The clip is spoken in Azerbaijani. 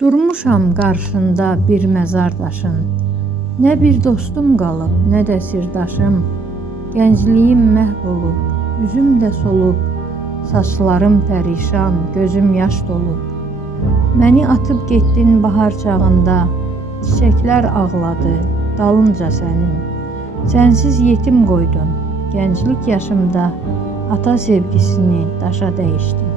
Durmuşam qarşında bir məzar daşın. Nə bir dostum qalıb, nə də sirdaşım. Gəncliyim məhv olub, üzüm də solub, saçlarım pərişan, gözüm yaş dolub. Məni atıb getdin bahar çağında, çiçəklər ağladı, dalınca sənin. Sənsiz yetim qoydun, gənclik yaşımda ata sevgisini daşa dəyişdin.